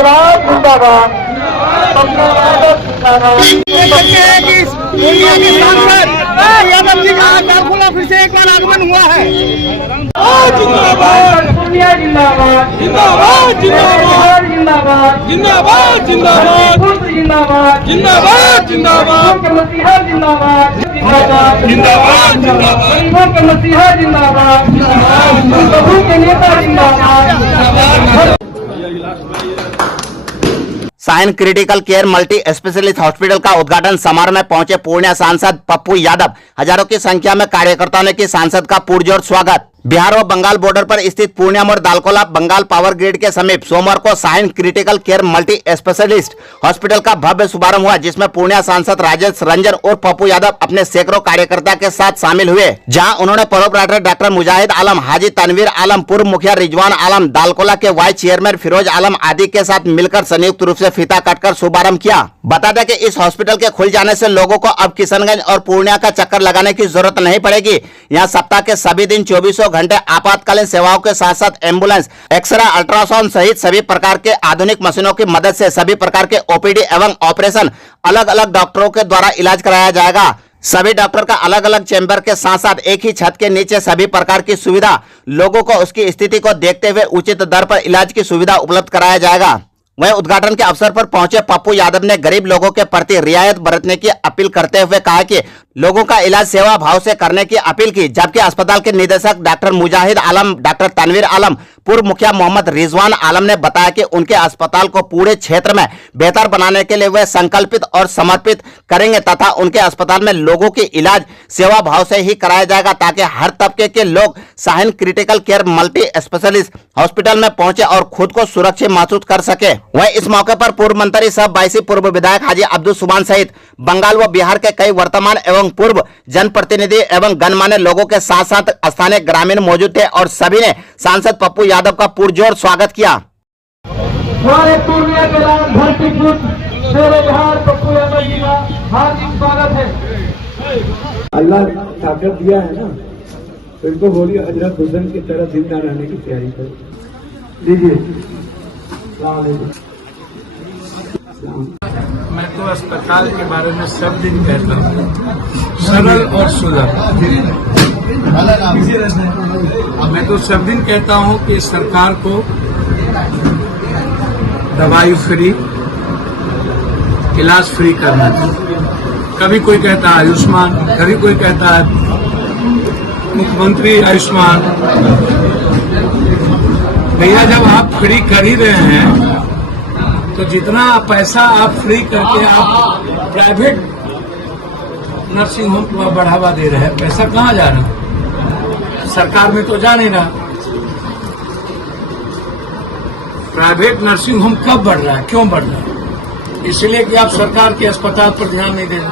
इंकलाब जिंदाबाद। यादव जी का दाखिला फिर से एक बार आगमन हुआ है। जिंदाबाद जिंदाबाद जिंदाबाद जिंदाबाद जिंदाबाद जिंदाबाद जिंदाबाद जिंदाबाद जिंदाबाद जिंदाबाद मसीहा जिंदाबाद जिंदाबाद जिंदाबाद गरीबों के मसीहा जिंदाबाद प्रभु के नेता जिंदाबाद। Sign critical care multi specialist hospital का उद्घाटन समारोह में पहुंचे पूर्णिया सांसद पप्पू यादव। हजारों की संख्या में कार्यकर्ताओं ने की सांसद का पुरजोर स्वागत। बिहार व बंगाल बॉर्डर पर स्थित पूर्णिया मोड़ दालकोला बंगाल पावर ग्रिड के समीप सोमवार को sign critical care multi specialist hospital का भव्य शुभारंभ हुआ, जिसमें पूर्णिया सांसद राजेश रंजन और पप्पू यादव अपने सैकड़ों कार्यकर्ता के साथ शामिल हुए, जहां उन्होंने प्रोपराइटर डॉक्टर मुजाहिद आलम, हाजी तनवीर आलम, पूर्व मुखिया रिजवान आलम, दालकोला के वाइस चेयरमैन फिरोज आलम आदि के साथ मिलकर संयुक्त रूप से फीता काटकर शुभारंभ किया। बता दें कि इस हॉस्पिटल के खुल जाने से लोगों को अब किशनगंज और पूर्णिया का चक्कर लगाने की जरूरत नहीं पड़ेगी। यहाँ सप्ताह के सभी दिन 24 घंटे आपातकालीन सेवाओं के साथ साथ एम्बुलेंस, एक्सरे, अल्ट्रासाउंड सहित सभी प्रकार के आधुनिक मशीनों की मदद से सभी प्रकार के ओपीडी एवं ऑपरेशन अलग अलग डॉक्टरों के द्वारा इलाज कराया जाएगा। सभी डॉक्टर का अलग अलग चैम्बर के साथ साथ एक ही छत के नीचे सभी प्रकार की सुविधा, लोगों को उसकी स्थिति को देखते हुए उचित दर पर इलाज की सुविधा उपलब्ध कराया जाएगा। वहीं उद्घाटन के अवसर पर पहुंचे पप्पू यादव ने गरीब लोगों के प्रति रियायत बरतने की अपील करते हुए कहा कि लोगों का इलाज सेवा भाव से करने की अपील की। जबकि अस्पताल के निदेशक डॉक्टर मुजाहिद आलम, डॉक्टर तनवीर आलम, पूर्व मुखिया मोहम्मद रिजवान आलम ने बताया कि उनके अस्पताल को पूरे क्षेत्र में बेहतर बनाने के लिए वे संकल्पित और समर्पित करेंगे तथा उनके अस्पताल में लोगों की इलाज सेवा भाव से ही कराया जाएगा, ताकि हर तबके के लोग sign critical care multi specialist hospital में पहुंचे और खुद को सुरक्षित महसूस कर सके। वहीं इस मौके पर पूर्व मंत्री सह 22 पूर्व विधायक हाजी अब्दुल सुभान सहित बंगाल व बिहार के कई वर्तमान एवं पूर्व जनप्रतिनिधि एवं गणमान्य लोगों के साथ साथ स्थानीय ग्रामीण मौजूद थे और सभी ने सांसद पप्पू यादव का पुरजोर स्वागत किया। हमारे पूर्णिया के लाल धरती पुत्र शेरे बिहार पप्पू यादव जी का हार्दिक स्वागत है। अल्लाह ताकत दिया है ना, तो इनको बोलिए हजरत हुसैन की तरह जिंदा रहने की तैयारी करो। लीजिए। मैं तो अस्पताल के बारे में सब दिन कहता हूँ, सरल और सुलभ। मैं तो सब दिन कहता हूँ कि सरकार को दवाई फ्री, इलाज फ्री करना चाहिए। कभी कोई कहता है आयुष्मान, कभी कोई कहता है मुख्यमंत्री आयुष्मान। भैया जब आप फ्री कर ही रहे हैं तो जितना पैसा आप फ्री करके आप प्राइवेट नर्सिंग होम को बढ़ावा दे रहे हैं, पैसा कहाँ जा रहा है? सरकार में तो जा नहीं रहा। प्राइवेट नर्सिंग होम कब बढ़ रहा है, क्यों बढ़ रहा है? इसलिए कि आप सरकार के अस्पताल पर ध्यान नहीं दे रहे,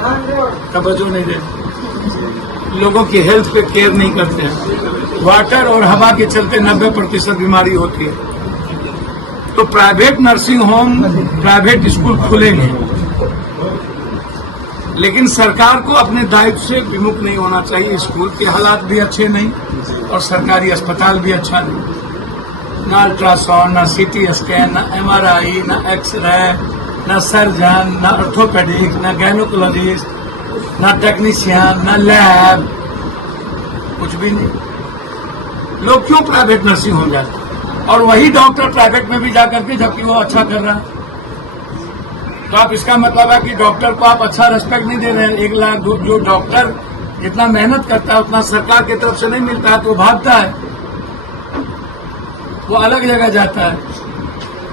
तवज्जो नहीं दे रहे, लोगों की हेल्थ पे केयर नहीं करते हैं। वाटर और हवा के चलते 90% बीमारी होती है। तो private nursing home, private school खुलेंगे, लेकिन सरकार को अपने दायित्व से विमुख नहीं होना चाहिए। स्कूल के हालात भी अच्छे नहीं और सरकारी अस्पताल भी अच्छा नहीं। ना अल्ट्रासाउंड, ना सीटी स्कैन, ना MRI, ना एक्सरे, ना सर्जन, ना ऑर्थोपेडिक, ना गायनोकोलॉजिस्ट, ना टेक्नीशियन, ना लैब, कुछ भी नहीं। लोग क्यों प्राइवेट नर्सिंग होम जाते हैं? और वही डॉक्टर प्राइवेट में भी जाकर के, जबकि वो अच्छा कर रहा है। तो आप इसका मतलब है कि डॉक्टर को आप अच्छा रेस्पेक्ट नहीं दे रहे हैं। 1 लाख जो डॉक्टर जितना मेहनत करता है उतना सरकार की तरफ से नहीं मिलता है, तो भागता है, वो अलग जगह जाता है।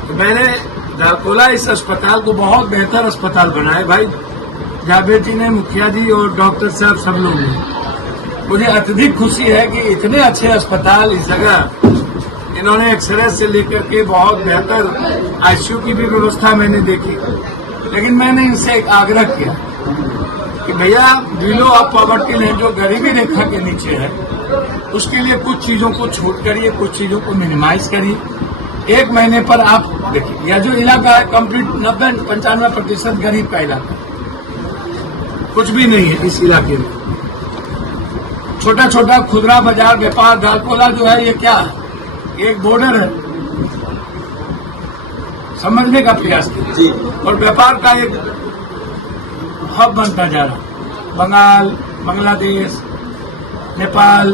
तो मैंने दालकोला इस अस्पताल को बहुत बेहतर अस्पताल बनाया भाई। जावेद जी ने, मुखिया जी और डॉक्टर साहब सब लोग ने। मुझे अत्यधिक खुशी है कि इतने अच्छे अस्पताल इस जगह इन्होंने एक्सरे से लेकर के बहुत बेहतर ICU की भी व्यवस्था मैंने देखी। लेकिन मैंने इनसे एक आग्रह किया कि भैया बिलो ऑफ पॉवर्टी लाइन, जो गरीबी रेखा के नीचे है, उसके लिए कुछ चीजों को छूट करिए, कुछ चीजों को मिनिमाइज करिए। 1 महीने पर आप देखिए, यह जो इलाका है कंप्लीट 90-95% गरीब का इलाका, कुछ भी नहीं है इस इलाके में। छोटा छोटा खुदरा बाजार व्यापार, दालकोला जो है ये क्या है? एक बॉर्डर है, समझने का प्रयास किया और व्यापार का एक हब बनता जा रहा। बंगाल, बांग्लादेश, नेपाल,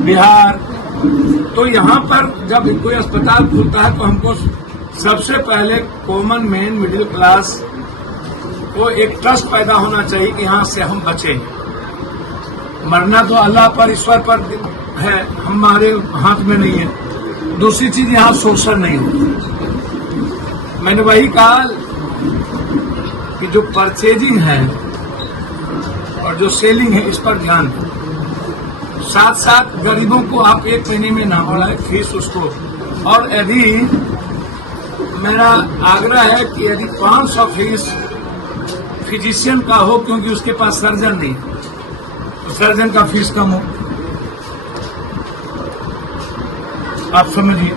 बिहार, तो यहाँ पर जब कोई अस्पताल खुलता है तो हमको सबसे पहले कॉमन मैन, मिडिल क्लास को एक ट्रस्ट पैदा होना चाहिए कि यहाँ से हम बचें। मरना तो अल्लाह पर, ईश्वर पर है, हमारे हाथ में नहीं है। दूसरी चीज यहाँ शोषण नहीं होती। मैंने वही कहा कि जो परचेजिंग है और जो सेलिंग है इस पर ध्यान दें। साथ साथ गरीबों को आप एक महीने में ना बुलाए, फीस उसको। और यदि मेरा आग्रह है कि यदि 500 फीस फिजिशियन का हो, क्योंकि उसके पास सर्जन नहीं, तो सर्जन का फीस कम हो। आप समझिए,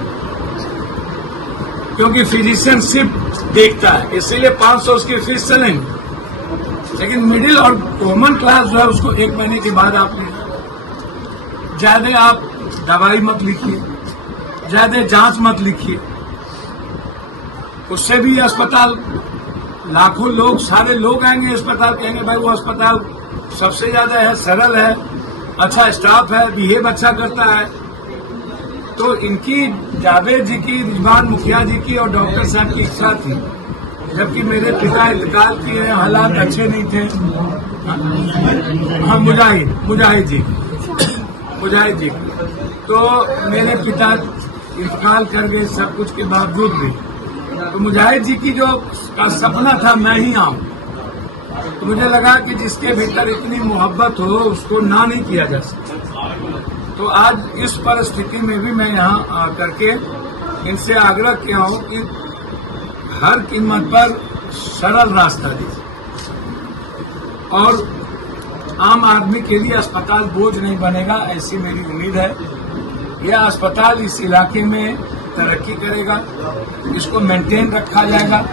क्योंकि फिजिशियन सिर्फ देखता है, इसीलिए 500 उसकी फीस चलेंगे। लेकिन मिडिल और कॉमन क्लास जो है उसको एक महीने के बाद आप ज्यादा आप दवाई मत लिखिए, ज्यादा जांच मत लिखिए। उससे भी अस्पताल, लाखों लोग, सारे लोग आएंगे अस्पताल, कहेंगे भाई वो अस्पताल सबसे ज्यादा है, सरल है, अच्छा स्टाफ है, बिहेव अच्छा करता है। तो इनकी, जावेद जी की, रिजवान मुखिया जी की और डॉक्टर साहब की इच्छा थी, जबकि मेरे पिता इंतकाल किए हैं, हालात अच्छे नहीं थे। हाँ, मुजाहिद जी, तो मेरे पिता इंतकाल कर गए, सब कुछ के बावजूद भी। तो मुजाहिद जी की जो का सपना था मैं ही आऊं, तो मुझे लगा कि जिसके भीतर इतनी मोहब्बत हो उसको ना नहीं किया जा सकता। तो आज इस परिस्थिति में भी मैं यहाँ करके इनसे आग्रह किया हूं कि हर कीमत पर सरल रास्ता दीजिए और आम आदमी के लिए अस्पताल बोझ नहीं बनेगा, ऐसी मेरी उम्मीद है। यह अस्पताल इस इलाके में तरक्की करेगा, इसको मेंटेन रखा जाएगा,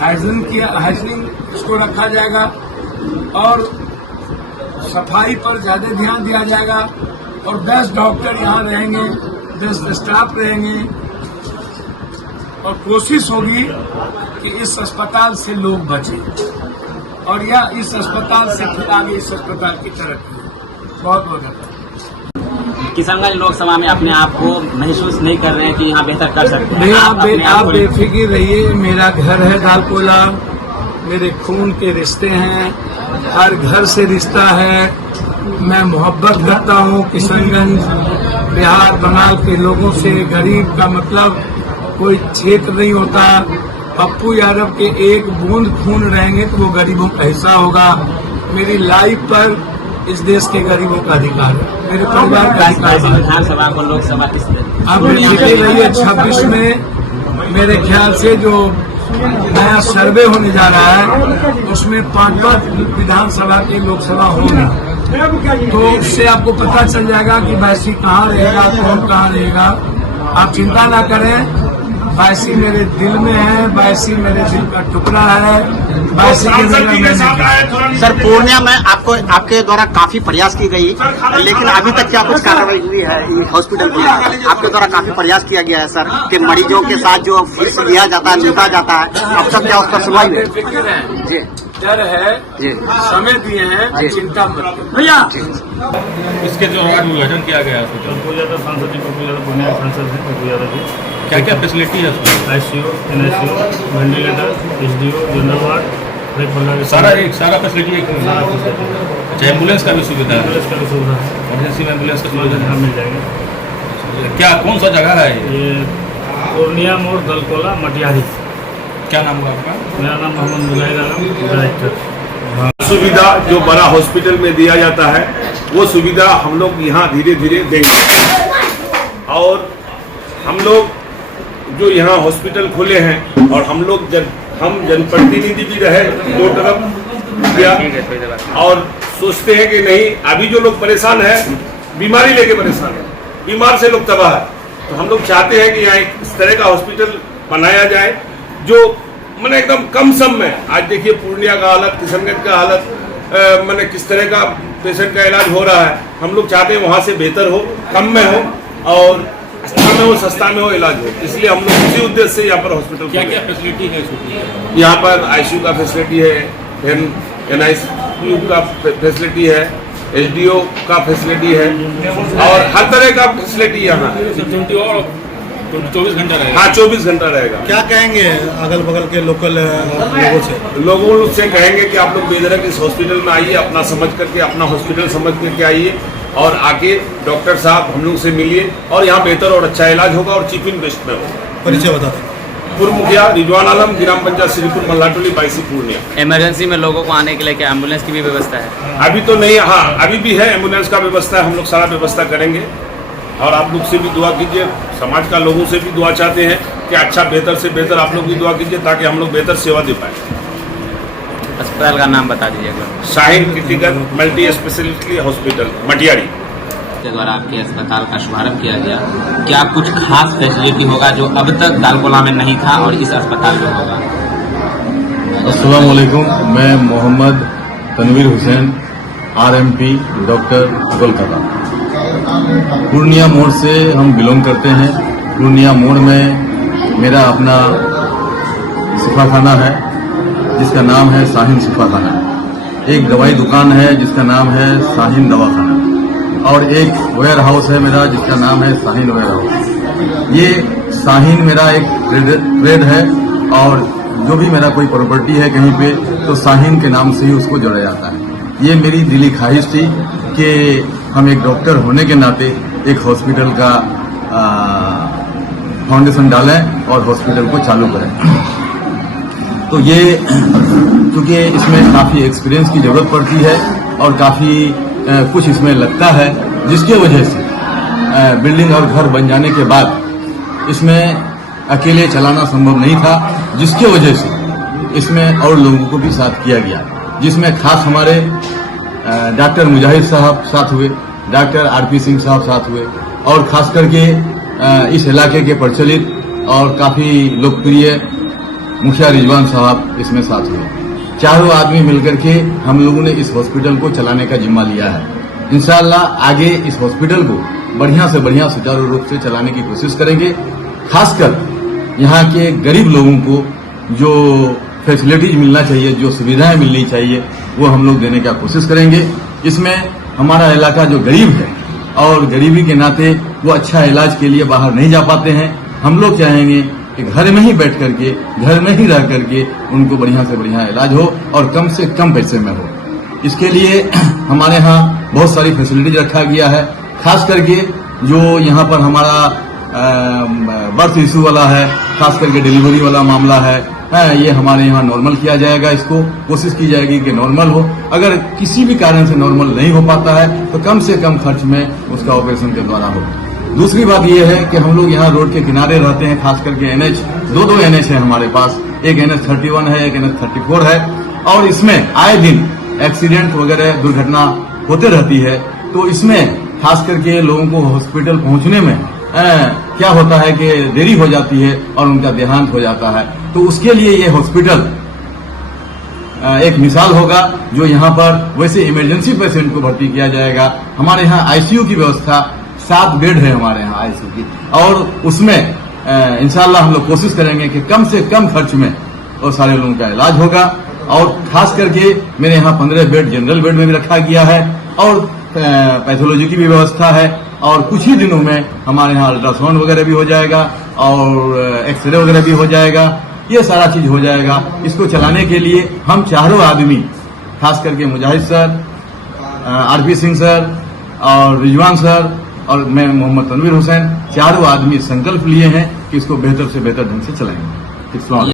हाइजीन इसको रखा जाएगा और सफाई पर ज्यादा ध्यान दिया जाएगा और 10 डॉक्टर यहाँ रहेंगे, 10 स्टाफ रहेंगे और कोशिश होगी कि इस अस्पताल से लोग बचें और यह इस अस्पताल से फिर आगे इस अस्पताल की तरक्की। बहुत बहुत धन्यवाद। किशनगंज लोकसभा में अपने आप को महसूस नहीं कर रहे हैं कि यहाँ बेहतर कर सकते हैं? नहीं, आप बेफिक्र रहिए। मेरा घर है दालकोला, मेरे खून के रिश्ते हैं, हर घर से रिश्ता है। मैं मोहब्बत करता हूँ किशनगंज, बिहार, बंगाल के लोगों से। गरीब का मतलब कोई क्षेत्र नहीं होता। पप्पू यादव के एक बूंद खून रहेंगे तो वो गरीबों का हिस्सा होगा। मेरी लाइफ पर इस देश के गरीबों का अधिकार है, मेरे परिवार का अधिकार है। विधानसभा को लोकसभा किस अब निकली रही है 26 में, मेरे ख्याल से जो नया सर्वे होने जा रहा है उसमें 5 विधानसभा की लोकसभा होगी, तो उससे आपको पता चल जाएगा कि बायसी कहाँ रहेगा, कौन कहाँ रहेगा। आप चिंता ना करें, बायसी मेरे दिल में है, बायसी मेरे दिल का टुकड़ा है, बायसी के मेरे। सर, पूर्णिया में आपको आपके द्वारा काफी प्रयास की गई, लेकिन अभी तक क्या कुछ कार्रवाई हुई है? हॉस्पिटल में आपके द्वारा काफी प्रयास किया गया है सर कि मरीजों के साथ जो फीस लिया जाता है, लूटा जाता है, अब तक क्या उसका सुनवाई है? जी, डर है जी, समय दिए हैं, चिंता मत भैया। इसके जो उद्घाटन किया गया पप्पू यादव सांसद जी, पप्पू यादव पूर्णिया सांसद हैं, पप्पू यादव जी। क्या क्या फैसिलिटी है उसमें? ICU, NICU, ventilator, HDO, general ward, सारा फैसिलिटी एक। अच्छा, एम्बुलेंस का भी सुविधा है? एम्बुलेंस का भी सुविधा है, इमरजेंसी में एम्बुलेंस का सुविधा यहाँ मिल जाएंगे। क्या, कौन सा जगह है ये पूर्णिया मोड़, दलकोला, मटियारी। क्या नाम होगा आपका? मेरा नाम मोहम्मद मुजाहिद आलम, डायरेक्टर। सुविधा जो बड़ा हॉस्पिटल में दिया जाता है वो सुविधा हम लोग यहाँ धीरे धीरे देंगे। और हम लोग जो यहाँ हॉस्पिटल खोले हैं और हम लोग हम जनप्रतिनिधि भी रहे दो तरफ किया और सोचते हैं कि नहीं, अभी जो लोग परेशान है बीमारी लेके परेशान है, बीमार से लोग तबाह है, तो हम लोग चाहते हैं कि यहाँ इस तरह का हॉस्पिटल बनाया जाए जो मैंने एकदम कम सम में। आज देखिए पूर्णिया का हालत, किशनगंज का हालत, मैंने किस तरह का पेशेंट का इलाज हो रहा है। हम लोग चाहते हैं वहाँ से बेहतर हो, कम में हो और सस्ता में हो, सस्ता में हो, इलाज हो। इसलिए हम लोग इसी उद्देश्य से यहाँ पर हॉस्पिटल क्या क्या फैसिलिटी है इसमें? यहाँ पर आईसीयू का फैसिलिटी है, फिर NICU का फैसिलिटी है, SDO का फैसिलिटी है और हर तरह का फैसिलिटी यहाँ है। 24 घंटा रहेगा? हाँ, 24 घंटा रहेगा। क्या कहेंगे अगल बगल के लोकल लोगों से? लोगों से कहेंगे कि आप लोग बेधड़क इस हॉस्पिटल में आइए, अपना समझ करके, अपना हॉस्पिटल समझ करके आइए और आके डॉक्टर साहब हम लोग से मिलिए और यहाँ बेहतर और अच्छा इलाज होगा और चीप इन बेस्ट में होगा। परिचय बता दें। पूर्व मुखिया रिजवान आलम, ग्राम पंचायत श्रीपुर मल्लाटोली, बाईसी पूर्णिया। इमरजेंसी में लोगों को आने के लिए क्या एम्बुलेंस की भी व्यवस्था है? अभी तो नहीं, हाँ अभी भी है, एम्बुलेंस का व्यवस्था है, हम लोग सारा व्यवस्था करेंगे और आप लोग से भी दुआ कीजिए, समाज का लोगों से भी दुआ चाहते हैं कि अच्छा बेहतर से बेहतर आप लोग भी दुआ कीजिए ताकि हम लोग बेहतर सेवा दे पाए। अस्पताल का नाम बता दीजिएगा। Shaheen critical multi speciality hospital Matiyari के द्वारा आपके अस्पताल का शुभारंभ किया गया, क्या कुछ खास फैसिलिटी होगा जो अब तक दालकोला में नहीं था और इस अस्पताल में होगा? अस्सलाम वालेकुम, मैं मोहम्मद तनवीर हुसैन, RMP डॉक्टर कोलकाता। पूर्णिया मोड़ से हम बिलोंग करते हैं। पूर्णिया मोड़ में मेरा अपना शिफाखाना है जिसका नाम है शाहीन शिफाखाना। एक दवाई दुकान है जिसका नाम है शाहीन दवाखाना और एक वेयर हाउस है मेरा जिसका नाम है शाहीन वेयर हाउस। ये शाहीन मेरा एक ट्रेड है और जो भी मेरा कोई प्रॉपर्टी है कहीं पे तो शाहीन के नाम से ही उसको जोड़ा जाता है। ये मेरी दिली ख्वाहिश थी कि हम एक डॉक्टर होने के नाते एक हॉस्पिटल का फाउंडेशन डालें और हॉस्पिटल को चालू करें। तो ये क्योंकि इसमें काफ़ी एक्सपीरियंस की ज़रूरत पड़ती है और काफ़ी कुछ इसमें लगता है जिसके वजह से बिल्डिंग और घर बन जाने के बाद इसमें अकेले चलाना संभव नहीं था, जिसके वजह से इसमें और लोगों को भी साथ किया गया, जिसमें खास हमारे डॉक्टर मुजाहिद साहब साथ हुए, डॉक्टर RP सिंह साहब साथ हुए और खास करके इस इलाके के प्रचलित और काफ़ी लोकप्रिय मुखिया रिजवान साहब इसमें साथ हुए। चारों आदमी मिलकर के हम लोगों ने इस हॉस्पिटल को चलाने का जिम्मा लिया है। इंशाअल्लाह आगे इस हॉस्पिटल को बढ़िया से बढ़िया सुचारू रूप से चलाने की कोशिश करेंगे। खासकर यहाँ के गरीब लोगों को जो फैसिलिटीज मिलना चाहिए, जो सुविधाएं मिलनी चाहिए, वो हम लोग देने का कोशिश करेंगे। इसमें हमारा इलाका जो गरीब है और गरीबी के नाते वो अच्छा इलाज के लिए बाहर नहीं जा पाते हैं, हम लोग चाहेंगे कि घर में ही बैठ करके, घर में ही रह करके उनको बढ़िया से बढ़िया इलाज हो और कम से कम पैसे में हो। इसके लिए हमारे यहाँ बहुत सारी फैसिलिटीज रखा गया है। खास करके जो यहाँ पर हमारा बर्थ इशू वाला है, खास करके डिलीवरी वाला मामला है, ये हमारे यहाँ नॉर्मल किया जाएगा। इसको कोशिश की जाएगी कि नॉर्मल हो। अगर किसी भी कारण से नॉर्मल नहीं हो पाता है तो कम से कम खर्च में उसका ऑपरेशन के द्वारा हो। दूसरी बात यह है कि हम लोग यहाँ रोड के किनारे रहते हैं, खास करके NH, दो NH है हमारे पास, एक NH 31 है, एक NH 34 है और इसमें आए दिन एक्सीडेंट वगैरह दुर्घटना होते रहती है। तो इसमें खास करके लोगों को हॉस्पिटल पहुंचने में क्या होता है कि देरी हो जाती है और उनका देहांत हो जाता है। तो उसके लिए ये हॉस्पिटल एक मिसाल होगा, जो यहाँ पर वैसे इमरजेंसी पेशेंट को भर्ती किया जाएगा। हमारे यहाँ ICU की व्यवस्था 7 बेड है हमारे यहाँ ICU की, और उसमें इंशाल्लाह हम लोग कोशिश करेंगे कि कम से कम खर्च में और सारे लोगों का इलाज होगा। और खास करके मेरे यहाँ 15 बेड जनरल बेड में भी रखा गया है और पैथोलॉजी की भी व्यवस्था है और कुछ ही दिनों में हमारे यहाँ अल्ट्रासाउंड वगैरह भी हो जाएगा और एक्सरे वगैरह भी हो जाएगा। ये सारा चीज हो जाएगा। इसको चलाने के लिए हम चारों आदमी, खास करके मुजाहिद सर, RP सिंह सर और रिजवान सर और मैं मोहम्मद तनवीर हुसैन, चारों आदमी संकल्प लिए हैं कि इसको बेहतर से बेहतर ढंग से चलाएंगे।